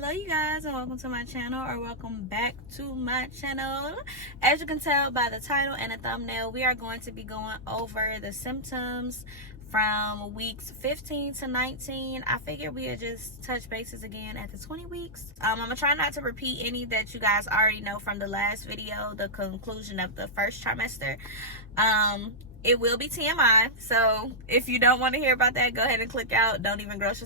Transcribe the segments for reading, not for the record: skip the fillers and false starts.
Hello you guys, and welcome to my channel, or welcome back to my channel. As you can tell by the title and the thumbnail, we are going to be going over the symptoms from weeks 15 to 19. I figured we would just touch bases again at the 20 weeks. I'm gonna try not to repeat any that you guys already know from the last video, the conclusion of the first trimester. It will be TMI, so if you don't want to hear about that, go ahead and click out. Don't even gross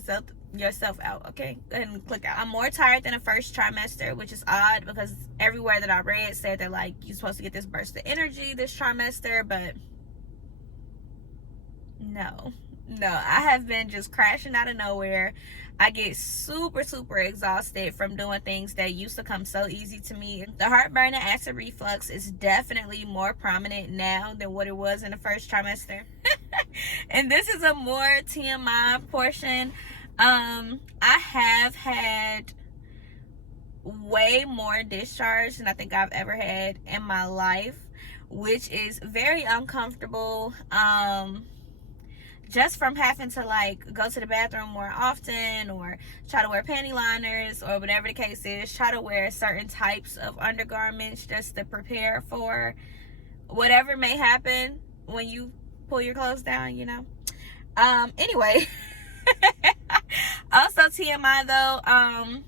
yourself out, okay? Go ahead and click out. I'm more tired than the first trimester, which is odd because everywhere that I read said that like you're supposed to get this burst of energy this trimester, but no, I have been just crashing out of nowhere. I get super exhausted from doing things that used to come so easy to me. The heartburn and acid reflux is definitely more prominent now than what it was in the first trimester. And this is a more TMI portion. I have had way more discharge than I think I've ever had in my life, which is very uncomfortable. Just from having to like go to the bathroom more often, or try to wear panty liners, or whatever the case is, try to wear certain types of undergarments just to prepare for whatever may happen when you pull your clothes down, you know. Anyway. Also TMI though, I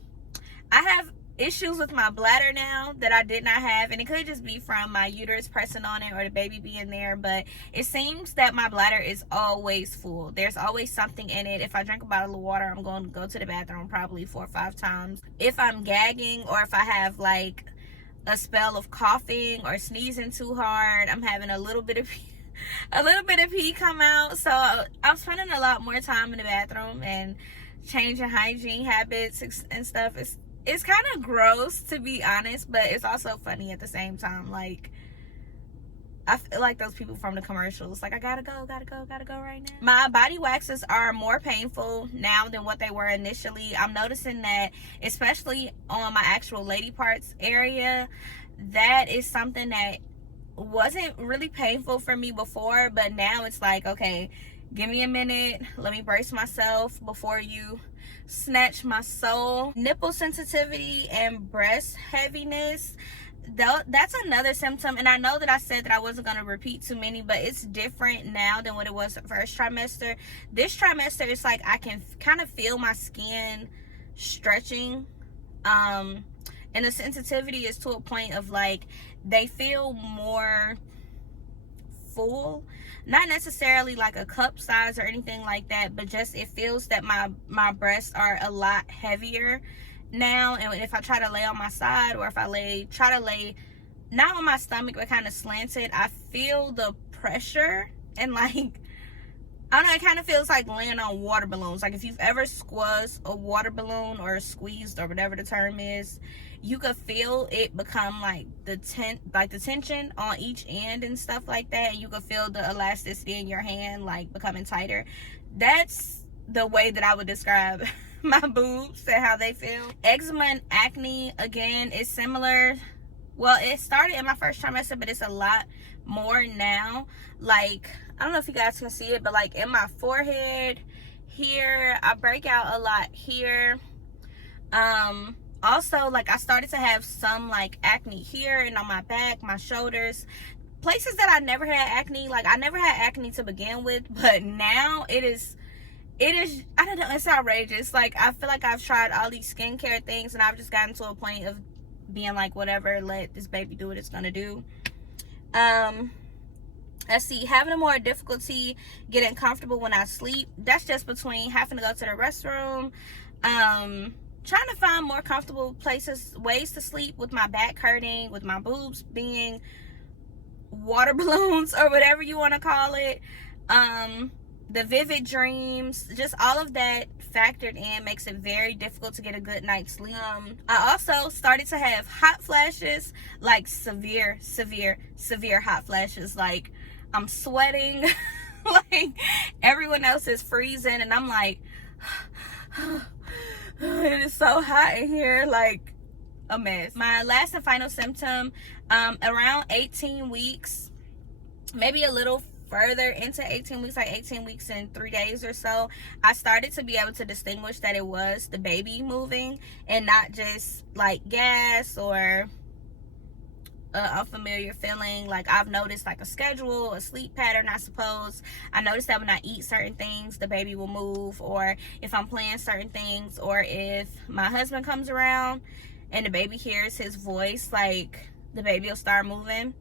have issues with my bladder now that I did not have, and it could just be from my uterus pressing on it or the baby being there, but it seems that my bladder is always full. There's always something in it. If I drink a bottle of water, I'm going to go to the bathroom probably 4 or 5 times. If I'm gagging, or if I have like a spell of coughing or sneezing too hard, I'm having a little bit of pee come out. So I'm spending a lot more time in the bathroom and changing hygiene habits and stuff. It's kind of gross, to be honest, but it's also funny at the same time. Like, I feel like those people from the commercials, like, I gotta go right now. My body waxes are more painful now than what they were initially. I'm noticing that, especially on my actual lady parts area, that is something that wasn't really painful for me before, but now it's like, okay, give me a minute, let me brace myself before you snatch my soul. Nipple sensitivity and breast heaviness, that's another symptom. And I know that I said that I wasn't going to repeat too many, but it's different now than what it was the first trimester. This trimester, it's like I can kind of feel my skin stretching, and the sensitivity is to a point of like they feel more full, not necessarily like a cup size or anything like that, but just it feels that my breasts are a lot heavier now. And if I try to lay on my side, or if I try to lay not on my stomach but kind of slanted, I feel the pressure, and like, I don't know, it kind of feels like laying on water balloons. Like if you've ever squeezed a water balloon, or squeezed, or whatever the term is, you could feel it become like the tension on each end and stuff like that, and you could feel the elasticity in your hand like becoming tighter. That's the way that I would describe my boobs and how they feel. Eczema and acne, again, is similar. Well, it started in my first trimester, but it's a lot more now. Like, I don't know if you guys can see it, but like in my forehead here, I break out a lot here. Also, like, I started to have some like acne here and on my back, my shoulders, places that I never had acne. Like, I never had acne to begin with, but now it is, I don't know, it's outrageous. Like, I feel like I've tried all these skincare things, and I've just gotten to a point of being like, whatever, let this baby do what it's gonna do. Let's see, having a more difficulty getting comfortable when I sleep. That's just between having to go to the restroom, trying to find more comfortable ways to sleep with my back hurting, with my boobs being water balloons, or whatever you want to call it. The vivid dreams, just all of that factored in makes it very difficult to get a good night's sleep. I also started to have hot flashes, like severe hot flashes. Like, I'm sweating, like everyone else is freezing, and I'm like, it is so hot in here, like a mess. My last and final symptom, around 18 weeks, maybe a little further into 18 weeks, like 18 weeks and 3 days or so, I started to be able to distinguish that it was the baby moving and not just like gas or a familiar feeling. Like I've noticed like a schedule, a sleep pattern, I suppose. I noticed that when I eat certain things, the baby will move, or if I'm playing certain things, or if my husband comes around and the baby hears his voice, like the baby will start moving.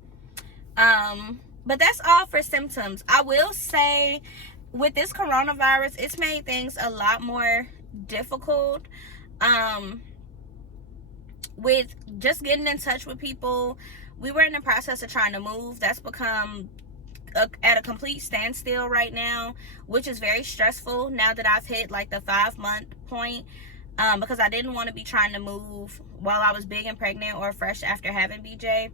But that's all for symptoms. I will say with this coronavirus, it's made things a lot more difficult. With just getting in touch with people. We were in the process of trying to move. That's become at a complete standstill right now, which is very stressful now that I've hit like the 5-month point, because I didn't want to be trying to move while I was big and pregnant or fresh after having BJ.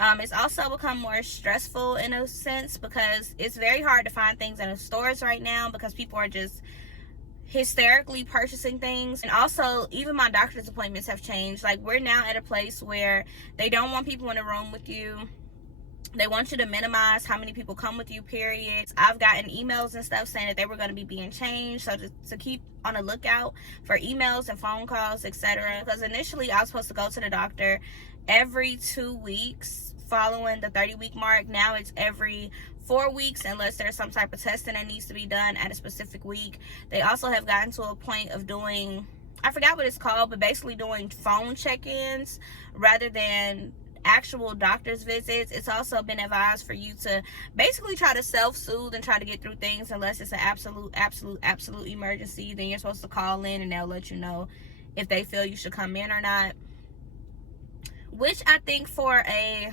It's also become more stressful in a sense because it's very hard to find things in the stores right now because people are just hysterically purchasing things. And also, even my doctor's appointments have changed. Like, we're now at a place where they don't want people in the room with you. They want you to minimize how many people come with you, period. I've gotten emails and stuff saying that they were going to be being changed, so to keep on the lookout for emails and phone calls, etc. Because initially I was supposed to go to the doctor every 2 weeks following the 30-week mark. Now it's every 4 weeks unless there's some type of testing that needs to be done at a specific week. They also have gotten to a point of doing, I forgot what it's called, but basically doing phone check-ins rather than actual doctor's visits. It's also been advised for you to basically try to self-soothe and try to get through things unless it's an absolute emergency. Then you're supposed to call in and they'll let you know if they feel you should come in or not. Which I think for a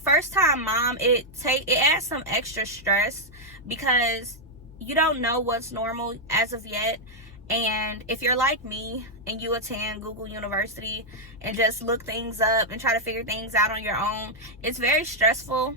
first-time mom, it adds some extra stress because you don't know what's normal as of yet. And if you're like me and you attend Google University and just look things up and try to figure things out on your own, it's very stressful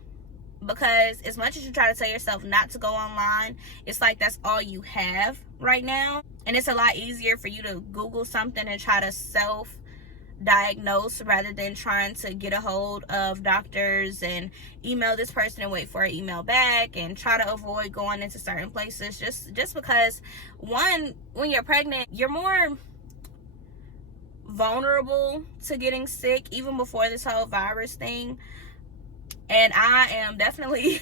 because as much as you try to tell yourself not to go online, it's like that's all you have right now. And it's a lot easier for you to Google something and try to self-diagnose rather than trying to get a hold of doctors and email this person and wait for an email back and try to avoid going into certain places just because, one, when you're pregnant, you're more vulnerable to getting sick even before this whole virus thing. And I am definitely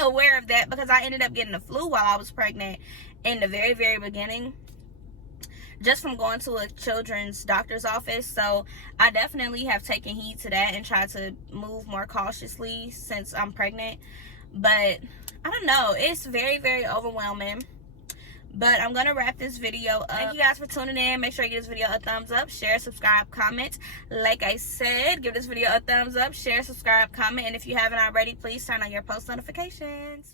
aware of that because I ended up getting the flu while I was pregnant in the very, very beginning, just from going to a children's doctor's office. So I definitely have taken heed to that and tried to move more cautiously since I'm pregnant. But I don't know, it's very, very overwhelming. But I'm gonna wrap this video up. Thank you guys for tuning in. Make sure you give this video a thumbs up, share, subscribe, comment. Like I said, give this video a thumbs up, share, subscribe, comment, and if you haven't already, please turn on your post notifications.